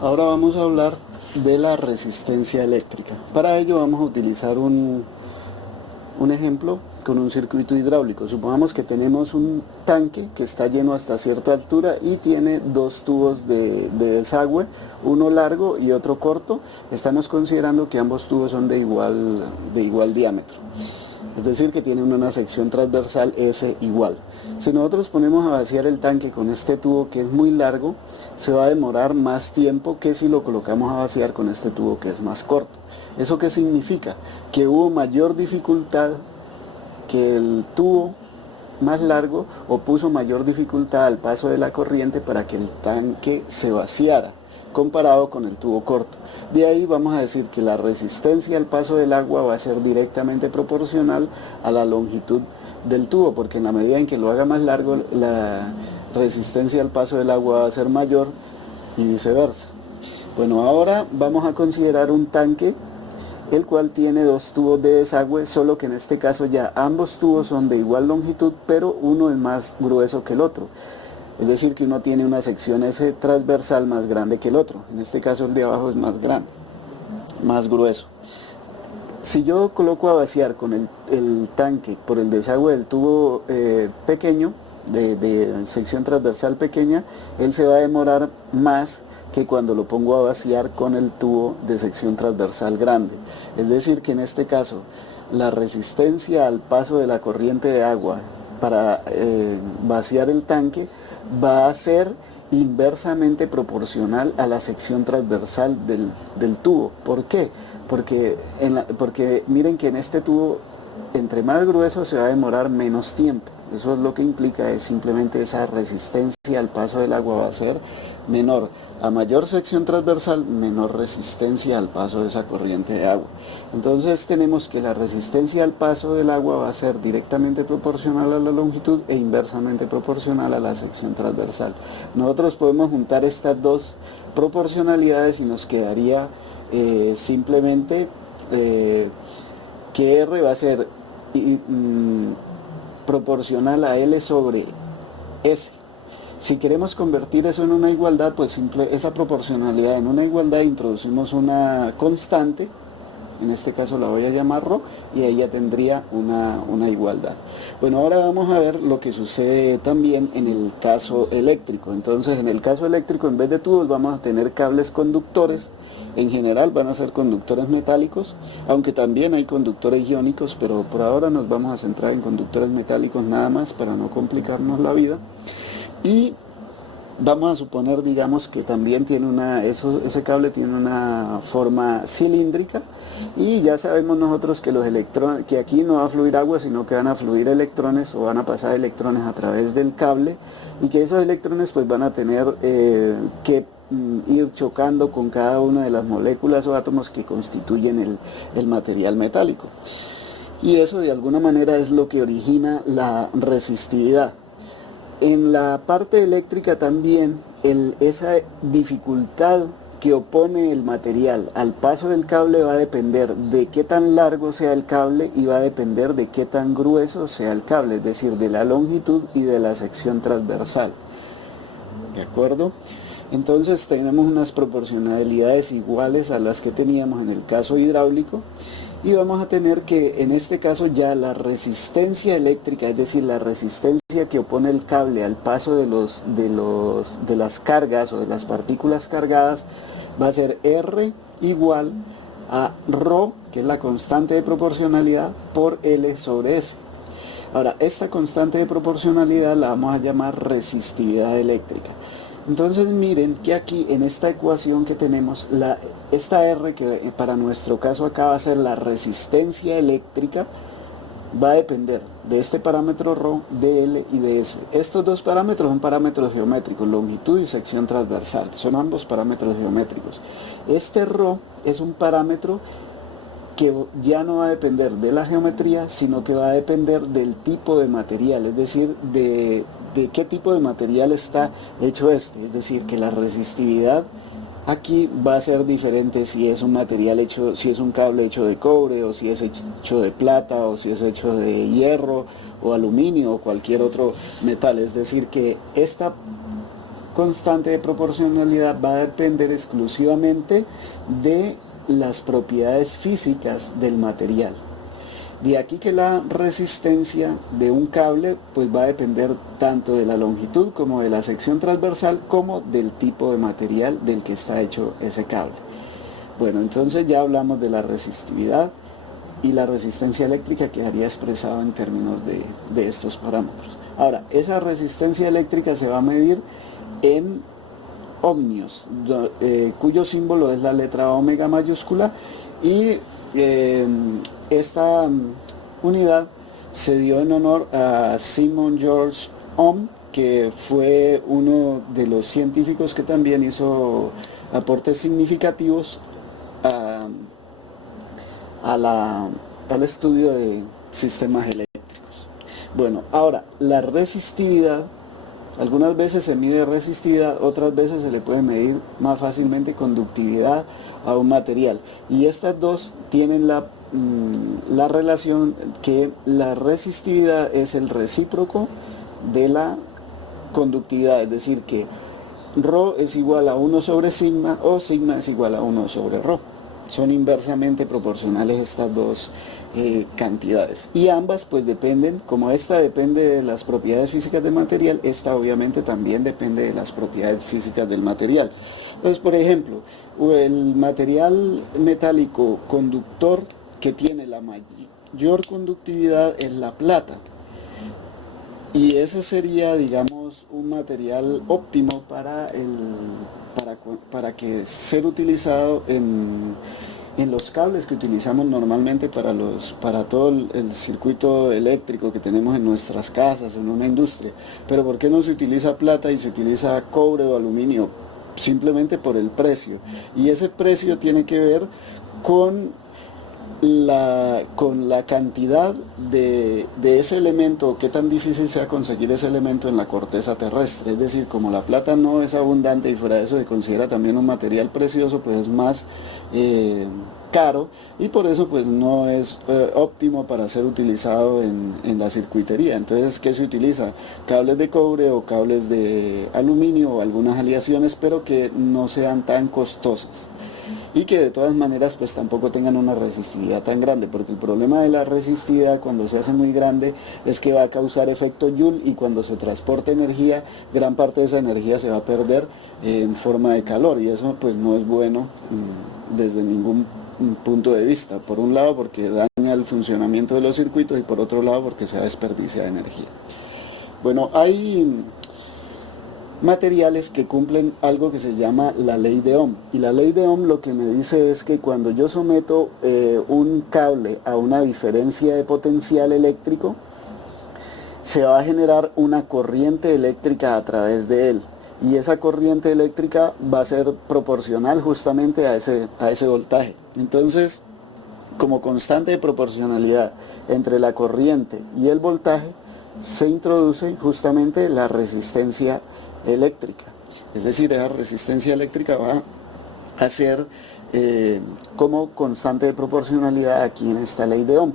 Ahora vamos a hablar de la resistencia eléctrica. Para ello vamos a utilizar un ejemplo con un circuito hidráulico. Supongamos que tenemos un tanque que está lleno hasta cierta altura y tiene dos tubos de desagüe, uno largo y otro corto. Estamos considerando que ambos tubos son de igual diámetro. Es decir, que tienen una sección transversal S igual. Si nosotros ponemos a vaciar el tanque con este tubo que es muy largo, se va a demorar más tiempo que si lo colocamos a vaciar con este tubo que es más corto. ¿Eso qué significa? Que hubo mayor dificultad, que el tubo más largo opuso mayor dificultad al paso de la corriente para que el tanque se vaciara, comparado con el tubo corto. De ahí vamos a decir que la resistencia al paso del agua va a ser directamente proporcional a la longitud del tubo, porque en la medida en que lo haga más largo, la resistencia al paso del agua va a ser mayor y viceversa. Bueno, ahora vamos a considerar un tanque el cual tiene dos tubos de desagüe, solo que en este caso ya ambos tubos son de igual longitud, pero uno es más grueso que el otro. Es decir, que uno tiene una sección S transversal más grande que el otro. En este caso el de abajo es más grande, más grueso. Si yo coloco a vaciar con el tanque por el desagüe del tubo pequeño, de sección transversal pequeña, él se va a demorar más que cuando lo pongo a vaciar con el tubo de sección transversal grande. Es decir, que en este caso la resistencia al paso de la corriente de agua para vaciar el tanque va a ser inversamente proporcional a la sección transversal del tubo. ¿Por qué? Porque miren que en este tubo, entre más grueso se va a demorar menos tiempo. Eso es lo que implica, es simplemente esa resistencia al paso del agua va a ser menor. A mayor sección transversal, menor resistencia al paso de esa corriente de agua. Entonces tenemos que la resistencia al paso del agua va a ser directamente proporcional a la longitud e inversamente proporcional a la sección transversal. Nosotros podemos juntar estas dos proporcionalidades y nos quedaría simplemente que R va a ser proporcional a L sobre S. Si queremos convertir eso en una igualdad, pues esa proporcionalidad en una igualdad introducimos una constante, en este caso la voy a llamar ρ, y ahí ya tendría una igualdad. Bueno, ahora vamos a ver lo que sucede también en el caso eléctrico. Entonces, en el caso eléctrico, en vez de tubos, vamos a tener cables conductores. En general van a ser conductores metálicos, aunque también hay conductores iónicos, pero por ahora nos vamos a centrar en conductores metálicos nada más para no complicarnos la vida. Y vamos a suponer, digamos, que también tiene ese cable tiene una forma cilíndrica, y ya sabemos nosotros que los electrones, que aquí no va a fluir agua, sino que van a fluir electrones, o van a pasar electrones a través del cable, y que esos electrones pues van a tener que ir chocando con cada una de las moléculas o átomos que constituyen el material metálico. Y eso de alguna manera es lo que origina la resistividad. En la parte eléctrica también, esa dificultad que opone el material al paso del cable va a depender de qué tan largo sea el cable, y va a depender de qué tan grueso sea el cable, es decir, de la longitud y de la sección transversal. ¿De acuerdo? Entonces tenemos unas proporcionalidades iguales a las que teníamos en el caso hidráulico, y vamos a tener que en este caso ya la resistencia eléctrica, es decir, la resistencia que opone el cable al paso de las cargas o de las partículas cargadas, va a ser R igual a ρ, que es la constante de proporcionalidad, por L sobre S. Ahora, esta constante de proporcionalidad la vamos a llamar resistividad eléctrica. Entonces miren que aquí en esta ecuación que tenemos, esta R, que para nuestro caso acá va a ser la resistencia eléctrica, va a depender de este parámetro ρ, de L y de S. Estos dos parámetros son parámetros geométricos, longitud y sección transversal, son ambos parámetros geométricos. Este ρ es un parámetro que ya no va a depender de la geometría, sino que va a depender del tipo de material, es decir, de qué tipo de material está hecho este. Es decir, que la resistividad aquí va a ser diferente si es un material hecho, si es un cable hecho de cobre, o si es hecho de plata, o si es hecho de hierro o aluminio o cualquier otro metal. Es decir, que esta constante de proporcionalidad va a depender exclusivamente de las propiedades físicas del material. De aquí que la resistencia de un cable pues va a depender tanto de la longitud como de la sección transversal como del tipo de material del que está hecho ese cable. Bueno, entonces ya hablamos de la resistividad y la resistencia eléctrica quedaría expresado en términos de estos parámetros. Ahora, esa resistencia eléctrica se va a medir en ohmios, cuyo símbolo es la letra omega mayúscula, y esta unidad se dio en honor a Simon George Ohm, que fue uno de los científicos que también hizo aportes significativos al estudio de sistemas eléctricos. Bueno, ahora, la resistividad, algunas veces se mide resistividad, otras veces se le puede medir más fácilmente conductividad a un material. Y estas dos tienen la relación que la resistividad es el recíproco de la conductividad, es decir, que ρ es igual a 1 sobre sigma o sigma es igual a 1 sobre ρ. Son inversamente proporcionales estas dos cantidades, y ambas pues dependen, como esta depende de las propiedades físicas del material, esta obviamente también depende de las propiedades físicas del material. Entonces, por ejemplo, el material metálico conductor que tiene la mayor conductividad es la plata, y ese sería, digamos, un material óptimo para que ser utilizado en los cables que utilizamos normalmente para todo el circuito eléctrico que tenemos en nuestras casas, en una industria. Pero ¿por qué no se utiliza plata y se utiliza cobre o aluminio? Simplemente por el precio. Y ese precio tiene que ver con la cantidad de ese elemento, qué tan difícil sea conseguir ese elemento en la corteza terrestre. Es decir, como la plata no es abundante y fuera de eso se considera también un material precioso, pues es más caro, y por eso pues no es óptimo para ser utilizado en la circuitería. Entonces, ¿qué se utiliza? Cables de cobre o cables de aluminio o algunas aleaciones, pero que no sean tan costosas y que de todas maneras pues tampoco tengan una resistividad tan grande, porque el problema de la resistividad cuando se hace muy grande es que va a causar efecto Joule, y cuando se transporta energía, gran parte de esa energía se va a perder en forma de calor, y eso pues no es bueno desde ningún punto de vista. Por un lado porque daña el funcionamiento de los circuitos, y por otro lado porque se desperdicia energía. Bueno, hay materiales que cumplen algo que se llama la ley de Ohm, y la ley de Ohm lo que me dice es que cuando yo someto un cable a una diferencia de potencial eléctrico, se va a generar una corriente eléctrica a través de él, y esa corriente eléctrica va a ser proporcional justamente a ese voltaje. Entonces, como constante de proporcionalidad entre la corriente y el voltaje, se introduce justamente la resistencia eléctrica. Es decir, esa resistencia eléctrica va a ser como constante de proporcionalidad aquí en esta ley de Ohm.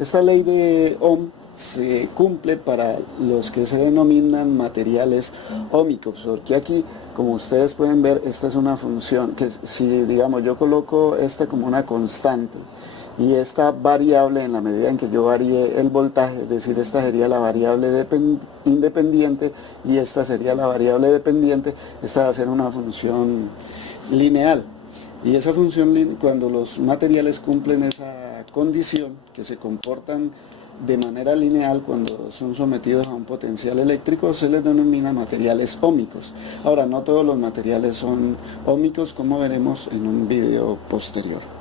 Esta ley de Ohm se cumple para los que se denominan materiales ómicos, porque aquí, como ustedes pueden ver, esta es una función que, si digamos yo coloco esta como una constante y esta variable en la medida en que yo varíe el voltaje, es decir, esta sería la variable independiente y esta sería la variable dependiente, esta va a ser una función lineal. Y esa función, cuando los materiales cumplen esa condición, que se comportan de manera lineal cuando son sometidos a un potencial eléctrico, se les denomina materiales ómicos. Ahora, no todos los materiales son ómicos, como veremos en un video posterior.